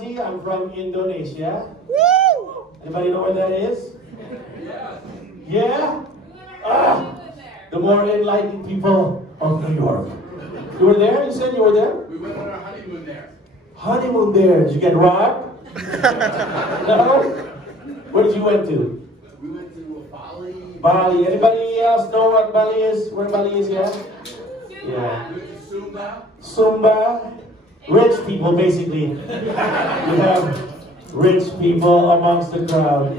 Pandji. I'm from Indonesia. Woo! Anybody know where that is? Yeah? The more enlightened people of New York. You were there? You said you were there? We went on our honeymoon there. Honeymoon there. Did you get robbed? No? Where did you went to? We went to Bali. Bali. Anybody else know what Bali is? Where Bali is, yeah? Yeah. We went to Sumba. Sumba. Rich people, basically. You have rich people amongst the crowd.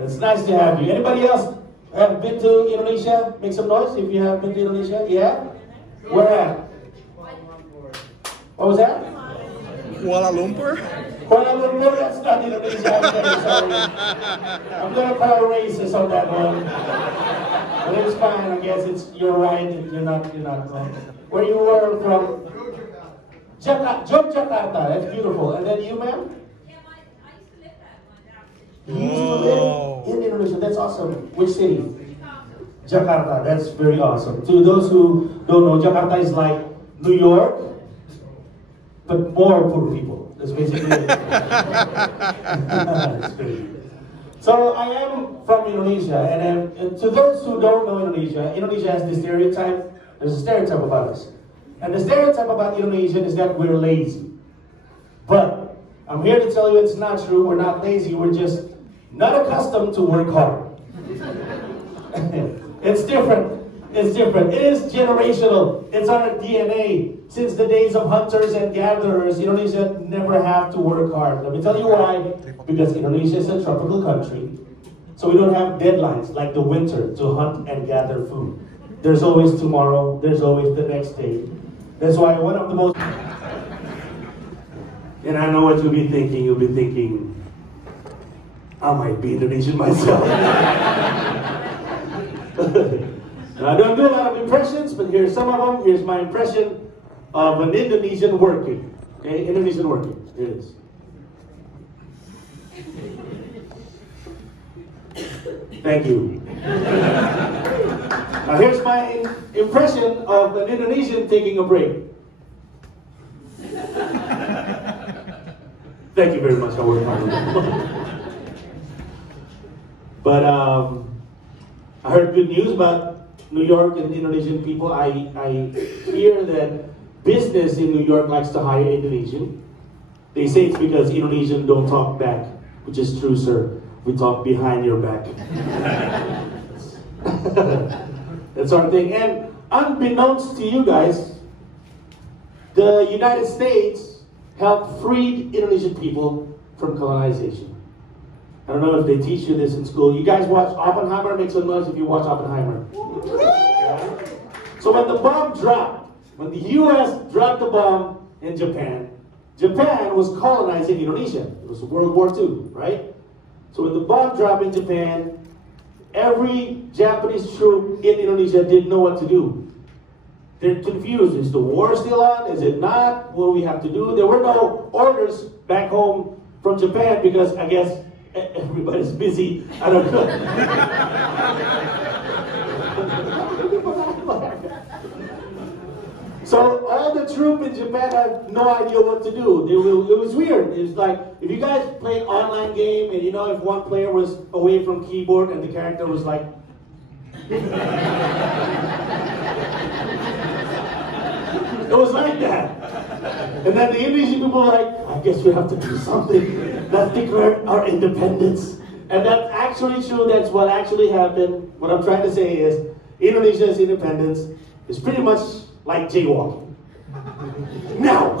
It's nice to have you. Anybody else have been to Indonesia? Make some noise if you have been to Indonesia. Yeah? Where at? What was that? Kuala Lumpur? Kuala Lumpur, that's not Indonesia. I'm very sorry. I'm going to call racist on that one. But it's fine, I guess you're right. You're not wrong. Where you were from? Yogyakarta, that's beautiful. And then you, ma'am? Yeah, I used to live there. You used to live in Indonesia, that's awesome. Which city? Jakarta, that's very awesome. To those who don't know, Jakarta is like New York, but more poor people. That's basically it. That's crazy. So I am from Indonesia, and to those who don't know Indonesia, Indonesia has this stereotype. There's a stereotype about us. And the stereotype about Indonesian is that we're lazy. But I'm here to tell you it's not true. We're not lazy. We're just not accustomed to work hard. It's different. It's different. It is generational. It's our DNA. Since the days of hunters and gatherers, Indonesia never have to work hard. Let me tell you why. Because Indonesia is a tropical country. So we don't have deadlines like the winter to hunt and gather food. There's always tomorrow. There's always the next day. That's why one of the most... And I know what you'll be thinking. You'll be thinking, I might be Indonesian myself. I don't do a lot of impressions, but here's some of them. Here's my impression of an Indonesian working. Okay, Indonesian working. Here it is. Thank you. Now here's my impression of an Indonesian taking a break. Thank you very much. I worked hard. But I heard good news about New York and Indonesian people. I hear that business in New York likes to hire Indonesian. They say it's because Indonesian don't talk back, which is true, sir. We talk behind your back. That's our thing. And unbeknownst to you guys, the United States helped free Indonesian people from colonization. I don't know if they teach you this in school. You guys watch Oppenheimer? Make some noise if you watch Oppenheimer. Yeah. So when the bomb dropped, when the US dropped the bomb in Japan, Japan was colonizing Indonesia. It was World War II, right? So when the bomb dropped in Japan, every Japanese troop in Indonesia didn't know what to do. They're confused. Is the war still on? Is it not? What do we have to do? There were no orders back home from Japan because I guess everybody's busy. I don't know. So all the troops in Japan had no idea what to do. It was weird. It was like, if you guys play an online game and you know if one player was away from keyboard and the character was like... It was like that. And then the Indonesian people were like, I guess we have to do something. Let's declare our independence. And that's actually true. That's what actually happened. What I'm trying to say is, Indonesia's independence is pretty much like jaywalking. Now!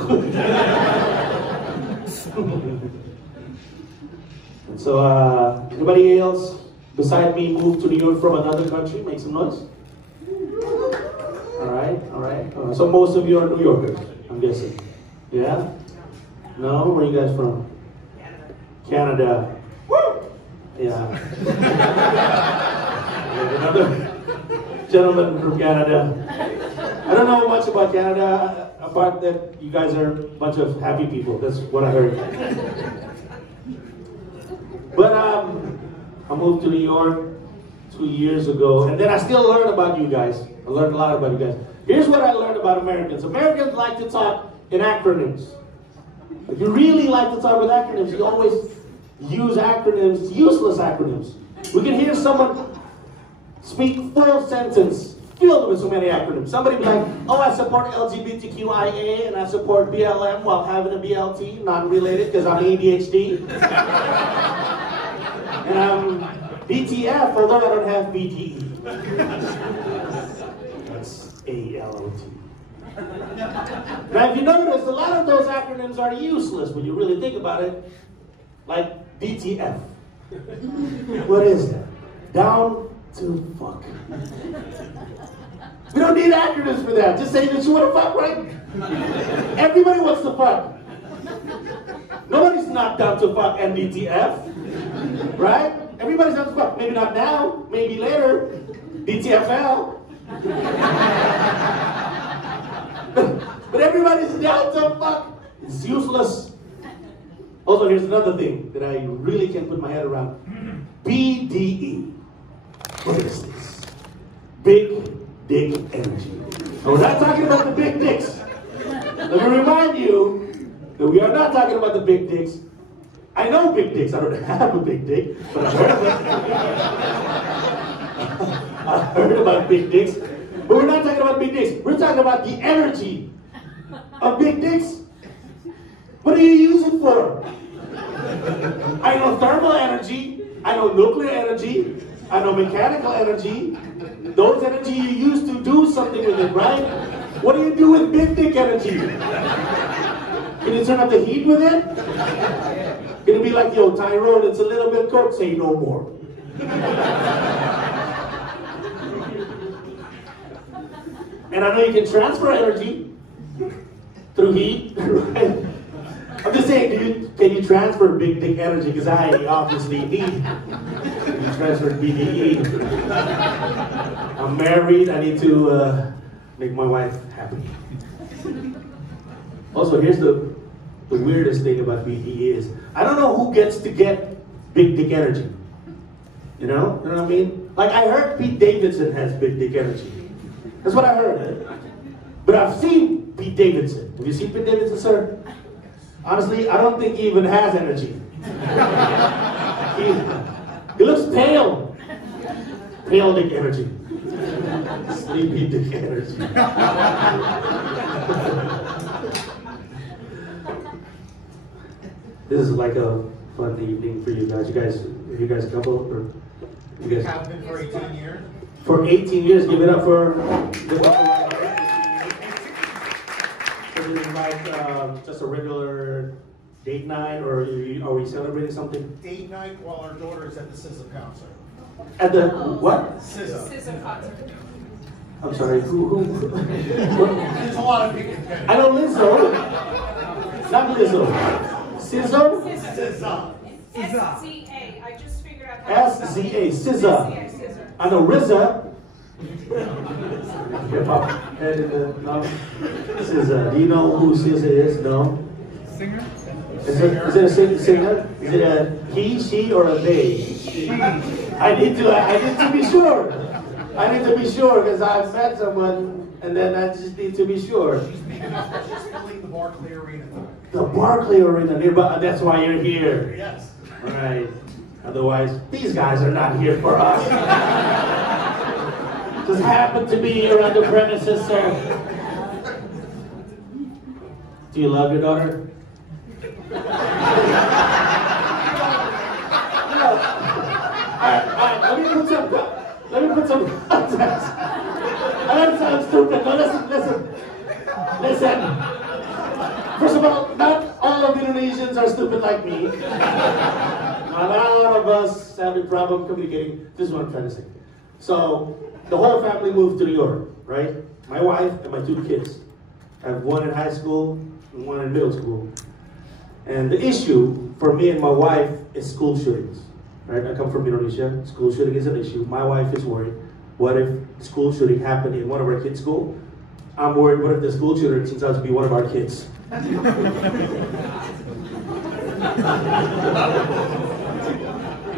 So, anybody else beside me moved to New York from another country? Make some noise. Alright. So most of you are New Yorkers, I'm guessing. Yeah? No? Where are you guys from? Canada. Yeah. Another gentleman from Canada. I don't know much about Canada, apart that you guys are a bunch of happy people. That's what I heard. But I moved to New York 2 years ago, and then I still learn about you guys. I learned a lot about you guys. Here's what I learned about Americans. Americans like to talk in acronyms. If you really like to talk with acronyms, you always use acronyms, useless acronyms. We can hear someone speak full sentence filled with so many acronyms. Somebody be like, oh, I support LGBTQIA and I support BLM while having a BLT, not related because I'm ADHD. And I'm BTF, although I don't have BTE. That's ALOT. Now, if you notice, a lot of those acronyms are useless when you really think about it. Like DTF. What is that? Down to fuck. We don't need acronyms for that. Just say that you want to fuck, right? Everybody wants to fuck. Nobody's not down to fuck and DTF. Right? Everybody's down to fuck. Maybe not now, maybe later. DTFL. But everybody's down to fuck. It's useless. Also, here's another thing that I really can't put my head around. BDE. What is this? Big dick energy. And we're not talking about the big dicks. Let me remind you that we are not talking about the big dicks. I know big dicks. I don't have a big dick, but I've heard of it. I've heard about big dicks. But we're not talking about big dicks. We're talking about the energy of big dicks. What do you use it for? I know thermal energy. I know nuclear energy. I know mechanical energy. Those energy you use to do something with it, right? What do you do with big dick energy? Can you turn up the heat with it? Can it be like, yo, Tyrone, it's a little bit cold, say no more. And I know you can transfer energy through heat, right? I'm just saying, can you transfer big dick energy? Because I obviously need to transfer BDE. I'm married, I need to make my wife happy. Also, here's the weirdest thing about BDE is, I don't know who gets to get big dick energy. You know what I mean? Like, I heard Pete Davidson has big dick energy. That's what I heard. But I've seen Pete Davidson. Have you seen Pete Davidson, sir? Honestly, I don't think he even has energy. He looks pale. Pale dick energy. Sleepy dick energy. This is like a fun evening for you guys. Are you guys a couple? Or you guys Have been for 18 years. For 18 years, give it up for the Is it like just a regular date night, or are we celebrating something? Date night while our daughter is at the SZA concert. At the what? SZA. SZA concert. I'm sorry, who? There's a lot of people. I know Lizzo. Not Lizzo. Sizzo? SZA. SZA. I just figured out how to spell it. SZA. SZA. I know RZA. Hip hop head in the no. SZA. Do you know who SZA is? No. Singer? Is it a singer? Is it a he, she, or a they? I need to be sure. I need to be sure because I've met someone and then I just need to be sure. She's filling the Barclay Arena. The Barclay Arena nearby. That's why you're here. Yes. All right. Otherwise, these guys are not here for us. Just happen to be here on the premises, sir. Do you love your daughter? Alright, let me put some context. I know it sounds stupid, but listen. First of all, not all of Indonesians are stupid like me. A lot of us have a problem communicating. This is what I'm trying to say. So, the whole family moved to New York, right? My wife and my 2 kids. I have one in high school and one in middle school. And the issue for me and my wife is school shootings. Right? I come from Indonesia. School shooting is an issue. My wife is worried. What if school shooting happened in one of our kids' school? I'm worried, what if the school shooter turns out to be one of our kids?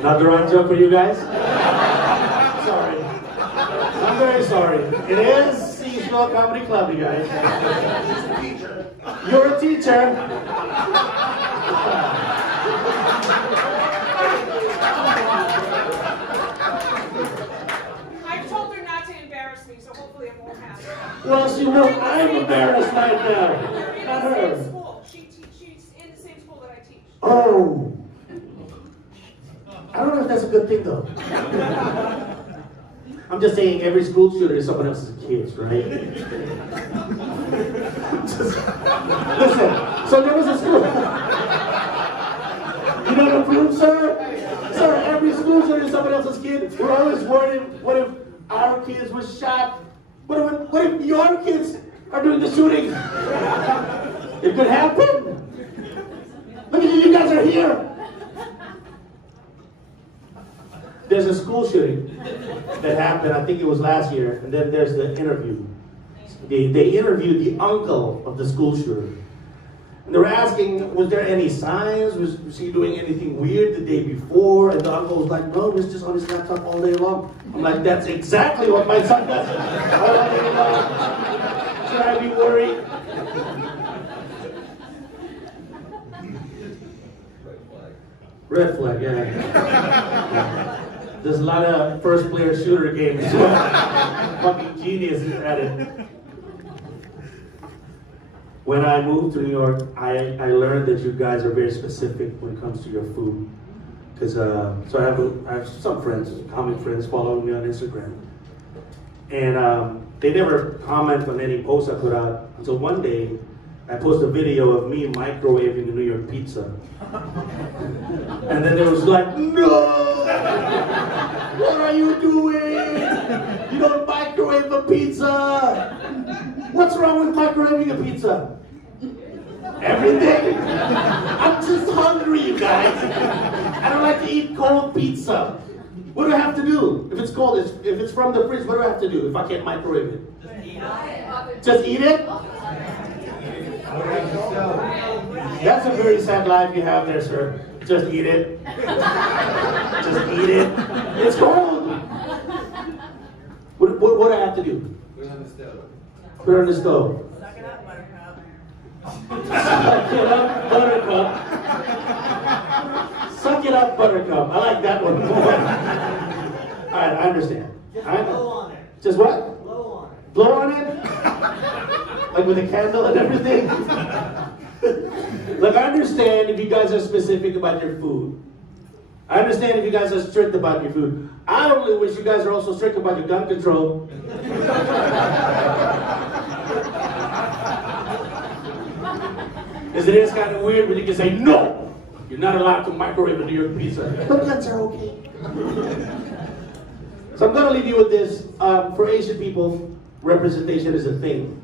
Not the right joke for you guys? Sorry. I'm very sorry. It is seasonal Eastville Comedy Club, you guys. She's a teacher. You're a teacher. I've told her not to embarrass me, so hopefully it won't happen. Well, she knows I'm embarrassed right now. We're in Not the same her. school. She's in the same school that I teach. Oh. I don't know if that's a good thing, though. I'm just saying every school shooter is someone else's kids, right? Listen, so there was a school. You know the proof, sir? Sir, every school shooter is someone else's kid. We're always worried, what if our kids were shot? What if your kids are doing the shooting? It could happen. Look at you guys are here. There's a school shooting that happened, I think it was last year, and then there's the interview. They interviewed the uncle of the school shooter. And they were asking, was there any signs? Was he doing anything weird the day before? And the uncle was like, no, he's just on his laptop all day long. I'm like, that's exactly what my son does all day long. Should I be worried? Red flag, yeah. There's a lot of first player shooter games. Fucking geniuses at it. When I moved to New York, I learned that you guys are very specific when it comes to your food. Because so I have some friends, common friends, following me on Instagram, and they never comment on any posts I put out until one day I post a video of me microwaving a New York pizza. And then it was like, no! What are you doing? You don't microwave a pizza! What's wrong with microwaving a pizza? Everything? I'm just hungry, you guys. I don't like to eat cold pizza. What do I have to do? If it's cold, if it's from the fridge, what do I have to do if I can't microwave it? Just eat it? That's a very sad life you have there, sir. Just eat it. Just eat it. It's cold. What do I have to do? Put it on the stove. Put it on the stove. Suck it up, buttercup. Suck it up, buttercup. Suck it up, buttercup. I like that one more. Alright, I understand. Blow on it. Just what? Blow on it. Blow on it? Like with a candle and everything? Like, I understand if you guys are specific about your food. I understand if you guys are strict about your food. I only wish you guys are also strict about your gun control. Because it is kind of weird when you can say, no, you're not allowed to microwave a New York pizza. But guns are okay. So I'm going to leave you with this. For Asian people, representation is a thing,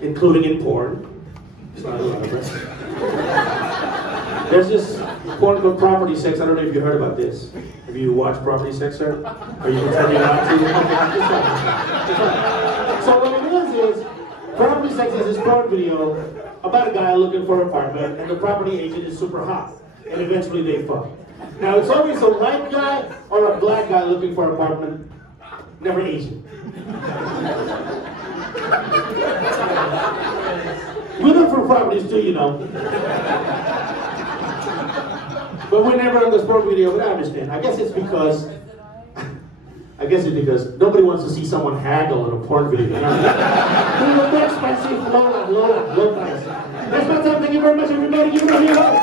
including in porn. It's not a lot of us. There's this porn called Property Sex. I don't know if you heard about this. Have you watched Property Sex, sir? Are you pretending not to? So what it is Property Sex is this porn video about a guy looking for an apartment, and the property agent is super hot, and eventually they fuck. Now it's always a white guy or a black guy looking for an apartment, never Asian. We look for properties too, you know. But we're never on this porn video, but I understand. I guess it's because nobody wants to see someone haggle in a porn video. You know? They're expensive, low price. That's my time. Thank you very much, everybody. Give it a hand.